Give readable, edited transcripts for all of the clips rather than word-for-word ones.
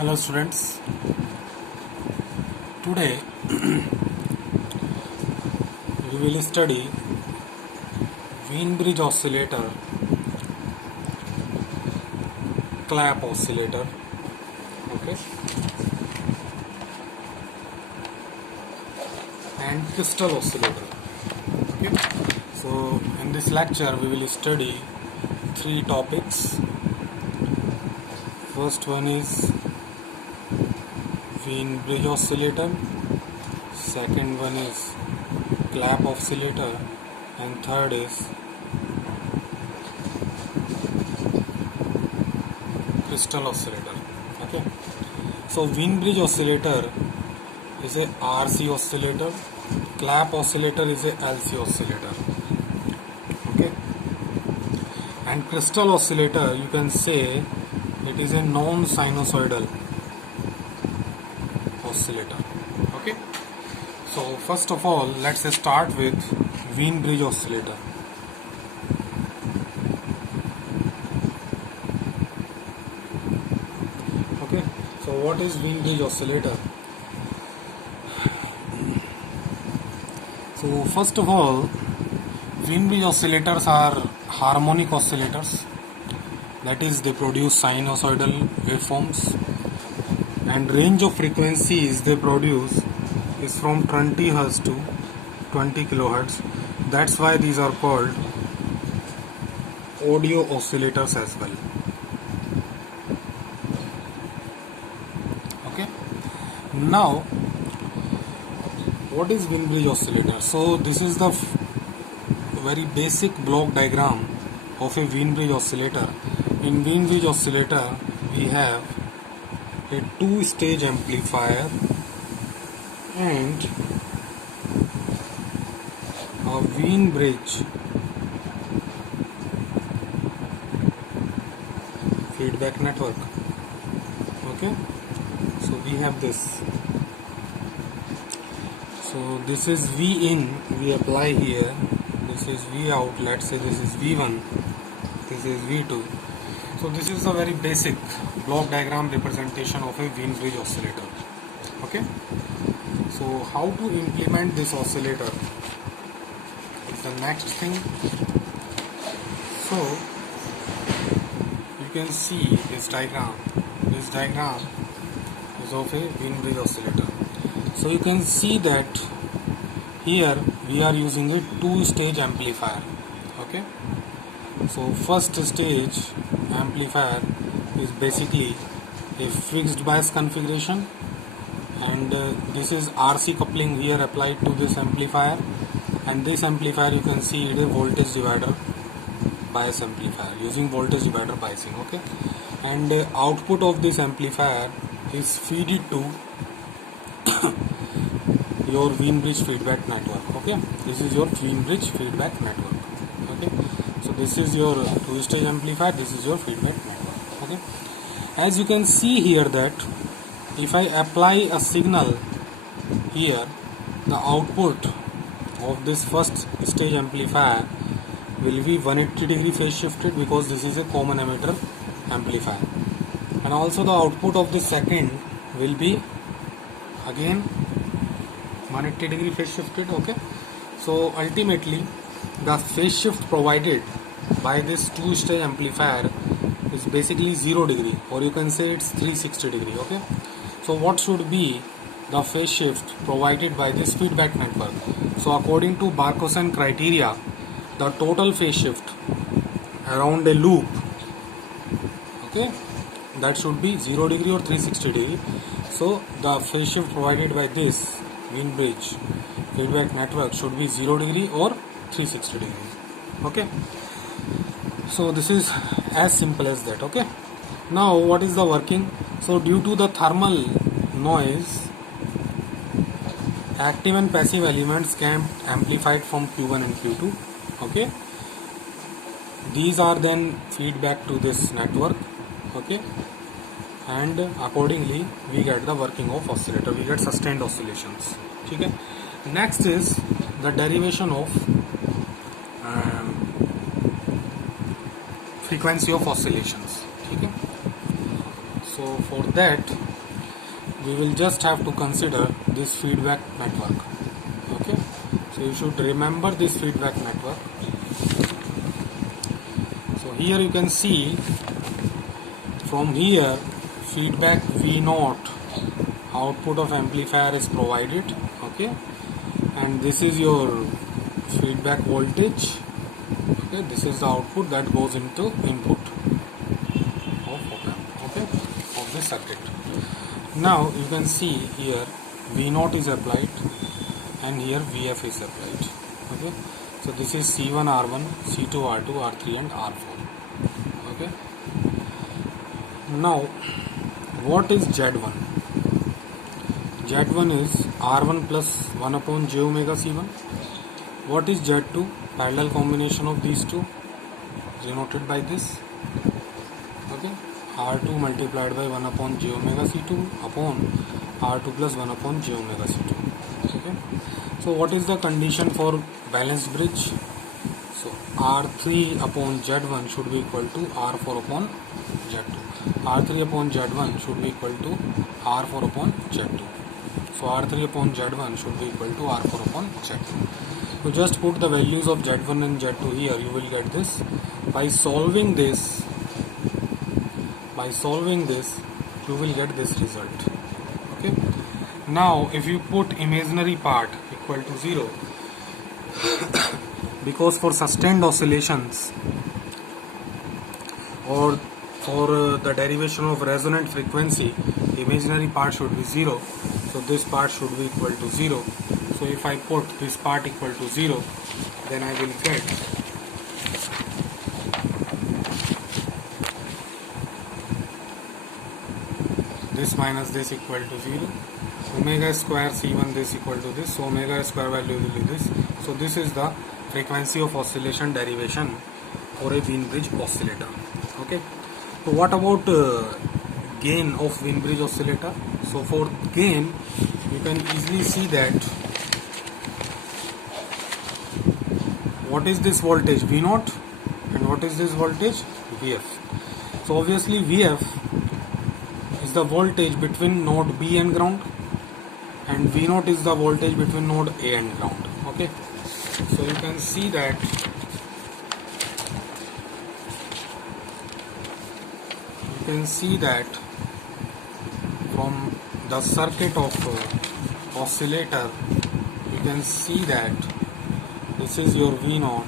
Hello students, today we will study Wien bridge oscillator, clap oscillator, okay, and crystal oscillator. Okay, so in this lecture we will study three topics. First one is Wien bridge oscillator, second one is clap oscillator, and third is crystal oscillator. Okay, so Wien bridge oscillator is a RC oscillator, clap oscillator is a LC oscillator. Okay, and crystal oscillator, you can say it is a non-sinusoidal oscillator. Okay, so first of all let's start with Wien bridge oscillator. Okay, so what is Wien bridge oscillator? So first of all, Wien bridge oscillators are harmonic oscillators, that is they produce sinusoidal waveforms, and range of frequencies they produce is from 20 Hz to 20 kHz. That's why these are called audio oscillators as well. Okay, now what is Wien bridge oscillator? So this is the very basic block diagram of a Wien bridge oscillator. In Wien bridge oscillator we have a two-stage amplifier and a Wien bridge feedback network. Okay, so we have this. So this is V in, we apply here. This is V out. Let's say this is V1. This is V2. So this is a very basic block diagram representation of a Wien bridge oscillator. Okay, so how to implement this oscillator is the next thing. So you can see this diagram. This diagram is of a Wien bridge oscillator. So you can see that here we are using a two-stage amplifier. Okay, so first stage amplifier is basically a fixed bias configuration, and this is RC coupling here applied to this amplifier, and this amplifier you can see it is a voltage divider bias amplifier using voltage divider biasing. Okay, and output of this amplifier is fed to your Wien bridge feedback network. Okay, this is your Wien bridge feedback network. Okay, so this is your two-stage amplifier, this is your feedback network. Okay, as you can see here that if I apply a signal here, the output of this first stage amplifier will be 180 degree phase shifted because this is a common emitter amplifier, and also the output of the second will be again 180 degree phase shifted. Okay, so ultimately the phase shift provided by this two-stage amplifier is basically 0 degree, or you can say it's 360 degree. Okay, so what should be the phase shift provided by this feedback network? So according to Barkhausen criteria, the total phase shift around a loop, okay, that should be 0 degree or 360 degree. So the phase shift provided by this Wien bridge feedback network should be 0 degree or 360 degree. Okay, so this is as simple as that. Okay, now what is the working? So due to the thermal noise, active and passive elements can amplified from Q1 and Q2. Okay, these are then feedback to this network. Okay, and accordingly we get the working of oscillator, we get sustained oscillations. Okay, next is the derivation of frequency of oscillations. Okay, so for that we will just have to consider this feedback network. Okay, so you should remember this feedback network. So here you can see, from here feedback V0 output of amplifier is provided. Okay, and this is your feedback voltage. Okay, this is the output that goes into input of op-amp, okay, of this circuit. Now you can see here V0 is applied and here Vf is applied. Okay, so this is C1 R1, C2 R2, R3 and R4. Okay, now what is Z1? Z1 is R1 plus 1 upon j omega C1. What is Z2? Parallel combination of these two, denoted by this. Okay, R2 multiplied by 1 upon j omega C2 upon R2 plus 1 upon j omega C2. Okay, so what is the condition for balanced bridge? So R3 upon Z1 should be equal to R4 upon Z2. R3 upon Z1 should be equal to R4 upon Z2. So R3 upon Z1 should be equal to R4 upon Z2. So just put the values of Z1 and Z2 here, you will get this. By solving this, you will get this result. Okay. Now if you put imaginary part equal to 0, because for sustained oscillations or for the derivation of resonant frequency, imaginary part should be 0. So this part should be equal to 0. So if I put this part equal to 0, then I will get this minus this equal to 0. Omega square C1 this equal to this. So omega square value will be this. So this is the frequency of oscillation derivation for a Wien bridge oscillator. Okay. So what about gain of Wien bridge oscillator? So for gain, you can easily see that what is this voltage V0 and what is this voltage Vf. So obviously Vf is the voltage between node B and ground, and V0 is the voltage between node A and ground. Okay, so you can see that from the circuit of oscillator, you can see that this is your V0.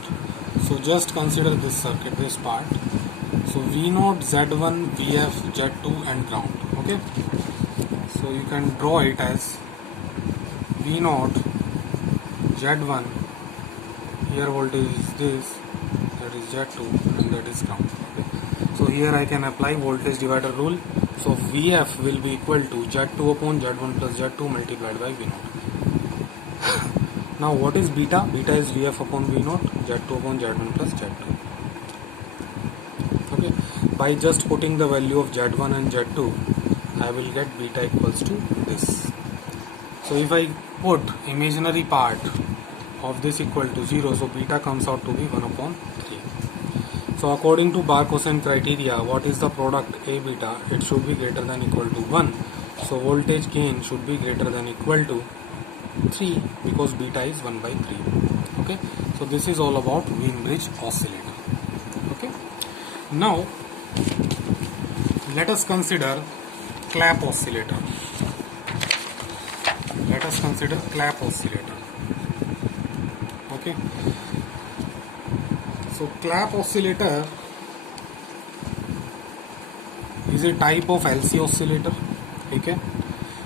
So just consider this circuit, this part. So V0, Z1, Vf, Z2 and ground. Okay, so you can draw it as V0, Z1, here voltage is this, that is Z2 and that is ground. Okay. So here I can apply voltage divider rule. So Vf will be equal to Z2 upon Z1 plus Z2 multiplied by V0. Now what is beta? Beta is Vf upon V0, Z2 upon Z1 plus Z2. Okay. By just putting the value of Z1 and Z2, I will get beta equals to this. So if I put imaginary part of this equal to 0, so beta comes out to be 1 upon 3. So according to Bar-Cosen criteria, what is the product A beta? It should be greater than equal to 1. So voltage gain should be greater than equal to 3 because beta is 1 by 3. Okay, so this is all about Wien bridge oscillator. Okay, now let us consider clap oscillator. Okay, so clap oscillator is a type of LC oscillator. Okay,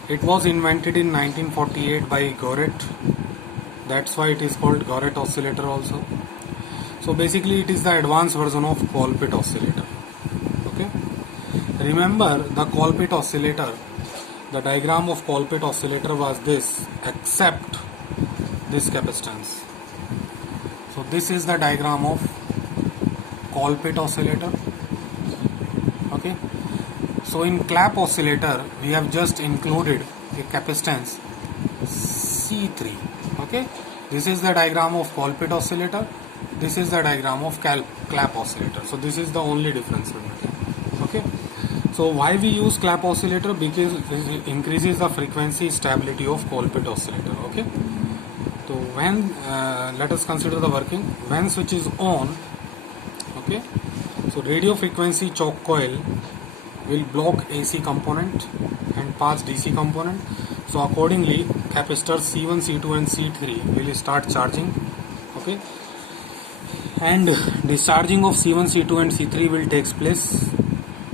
it was invented in 1948 by Goret. That's why it is called Goret oscillator also. So basically it is the advanced version of Colpit oscillator. Okay, remember the Colpit oscillator, the diagram of Colpit oscillator was this, except this capacitance. So this is the diagram of Colpit oscillator. Okay, so in clap oscillator we have just included a capacitance C3. Okay, this is the diagram of Colpit oscillator, this is the diagram of clap oscillator. So this is the only difference between them. Okay, So why we use clap oscillator? Because it increases the frequency stability of Colpit oscillator. Okay. So when let us consider the working. When switch is on, okay. So radio frequency choke coil will block AC component and pass DC component. So accordingly, capacitors C1, C2 and C3 will start charging. Okay. And discharging of C1, C2 and C3 will takes place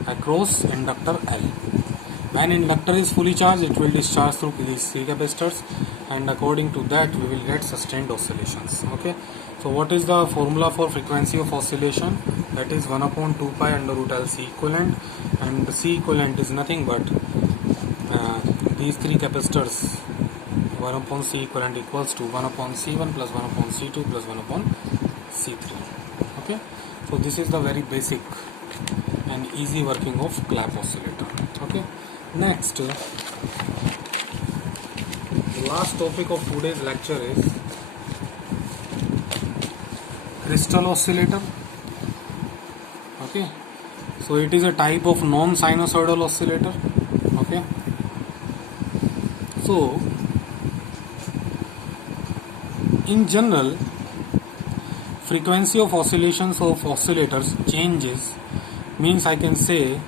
across inductor L. When inductor is fully charged, it will discharge through these three capacitors, and according to that we will get sustained oscillations. Okay. So what is the formula for frequency of oscillation? That is 1 upon 2 pi under root L C equivalent, and the C equivalent is nothing but these three capacitors. 1 upon C equivalent equals to 1 upon C1 plus 1 upon C2 plus 1 upon C3. Okay. So this is the very basic and easy working of clap oscillator. Okay. Next, the last topic of today's lecture is crystal oscillator. Okay. So it is a type of non-sinusoidal oscillator. Okay. So in general, frequency of oscillations of oscillators changes, means I can say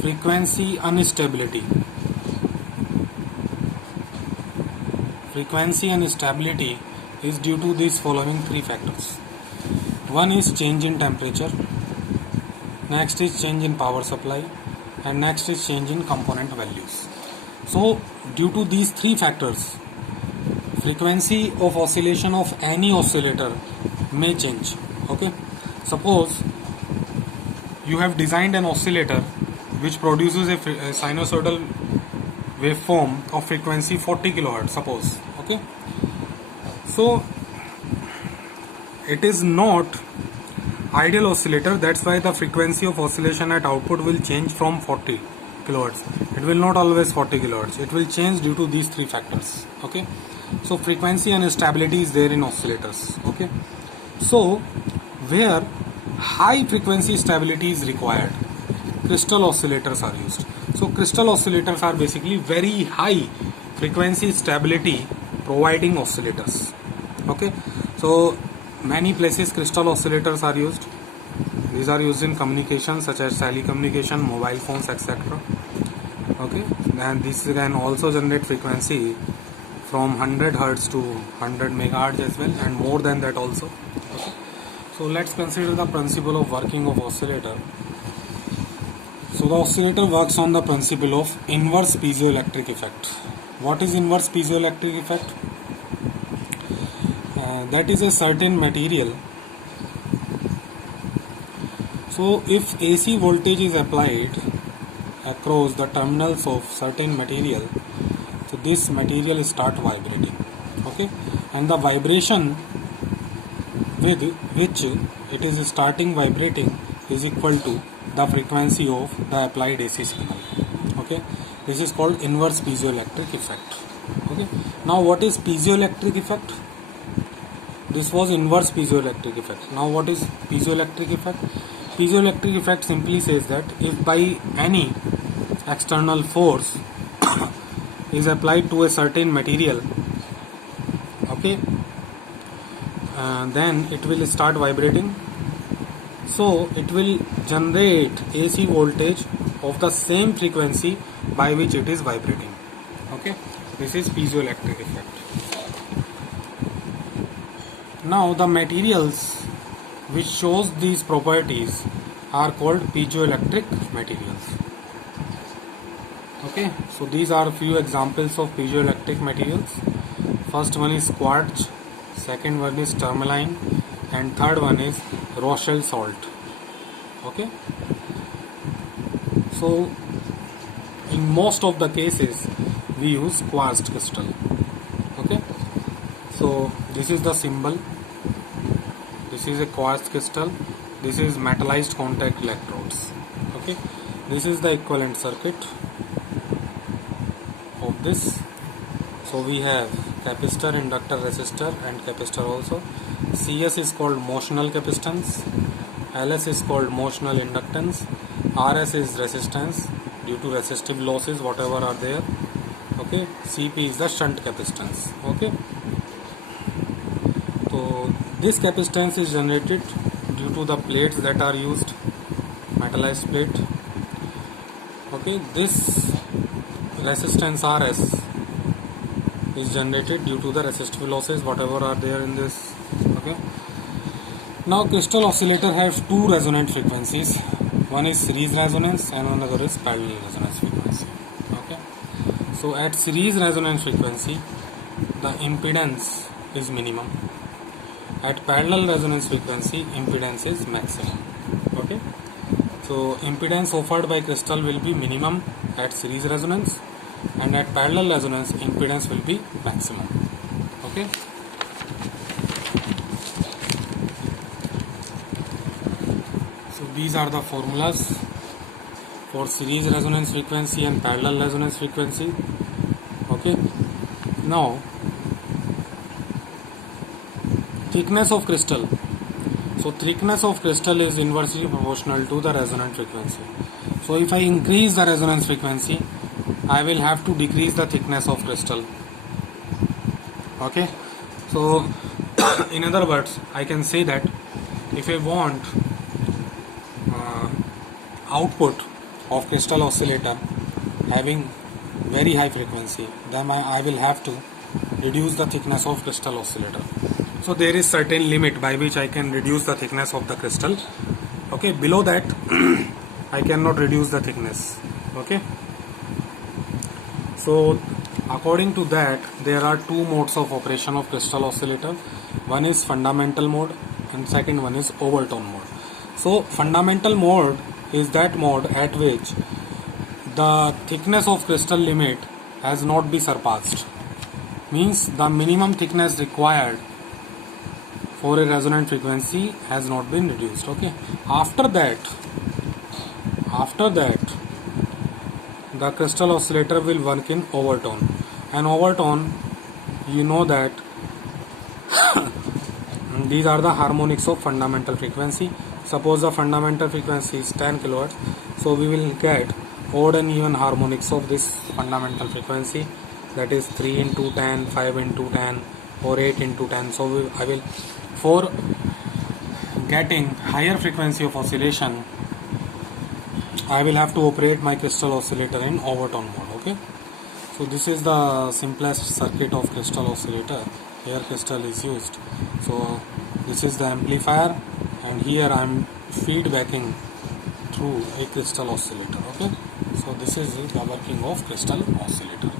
frequency instability. Frequency instability is due to these following three factors. One is change in temperature, next is change in power supply, and next is change in component values. So due to these three factors, frequency of oscillation of any oscillator may change. Okay. Suppose you have designed an oscillator which produces a sinusoidal waveform of frequency 40 kHz, suppose. Okay. So it is not ideal oscillator, that's why the frequency of oscillation at output will change from 40 kHz. It will not always 40 kHz. It will change due to these three factors. Okay. So frequency and stability is there in oscillators. Okay. So where high frequency stability is required, crystal oscillators are used. So crystal oscillators are basically very high frequency stability providing oscillators. Okay. So many places crystal oscillators are used. These are used in communication such as telecommunication, mobile phones, etc. Okay. And this can also generate frequency from 100 Hz to 100 MHz as well, and more than that also. Okay. So let's consider the principle of working of oscillator. So the oscillator works on the principle of inverse piezoelectric effect. What is inverse piezoelectric effect? That is a certain material. So if AC voltage is applied across the terminals of certain material, so this material start vibrating. Okay. And the vibration with which it is starting vibrating is equal to the frequency of the applied AC signal. Okay. This is called inverse piezoelectric effect. Okay. Now what is piezoelectric effect? This was inverse piezoelectric effect. Now what is piezoelectric effect? Piezoelectric effect simply says that if by any external force is applied to a certain material, okay, then it will start vibrating. So it will generate AC voltage of the same frequency by which it is vibrating. Okay, this is piezoelectric effect. Now the materials which shows these properties are called piezoelectric materials. Okay, so these are a few examples of piezoelectric materials. First one is quartz, second one is tourmaline, and third one is Rochelle salt. Okay, so in most of the cases we use quartz crystal. Okay, so this is the symbol. This is a quartz crystal. This is metallized contact electrodes. Okay, this is the equivalent circuit of this. So we have capacitor, inductor, resistor, and capacitor also. CS is called motional capacitance, LS is called motional inductance, RS is resistance due to resistive losses whatever are there. Okay, CP is the shunt capacitance. Okay, so this capacitance is generated due to the plates that are used, metallized plate. Okay, this resistance RS is generated due to the resistive losses whatever are there in this. Okay, now crystal oscillator have two resonant frequencies. One is series resonance and another is parallel resonance frequency. Okay, so at series resonance frequency the impedance is minimum. At parallel resonance frequency impedance is maximum. Okay, so impedance offered by crystal will be minimum at series resonance, and at parallel resonance impedance will be maximum. Okay, so these are the formulas for series resonance frequency and parallel resonance frequency. Okay, now thickness of crystal. So thickness of crystal is inversely proportional to the resonant frequency. So if I increase the resonance frequency, I will have to decrease the thickness of crystal. Okay, so in other words, I can say that if I want output of crystal oscillator having very high frequency, then I will have to reduce the thickness of crystal oscillator. So there is certain limit by which I can reduce the thickness of the crystal. Okay, below that I cannot reduce the thickness. Okay, so according to that there are two modes of operation of crystal oscillator. One is fundamental mode and second one is overtone mode. So fundamental mode is that mode at which the thickness of crystal limit has not been surpassed, means the minimum thickness required for a resonant frequency has not been reduced. Okay, after that the crystal oscillator will work in overtone, and overtone, you know that these are the harmonics of fundamental frequency. Suppose the fundamental frequency is 10 kilohertz, so we will get odd and even harmonics of this fundamental frequency, that is 3 into 10, 5 into 10 or 8 into 10. So I will, for getting higher frequency of oscillation, I will have to operate my crystal oscillator in overtone mode. Okay, so this is the simplest circuit of crystal oscillator. Here crystal is used. So this is the amplifier, and here I am feedbacking through a crystal oscillator. Okay, so this is the working of crystal oscillator.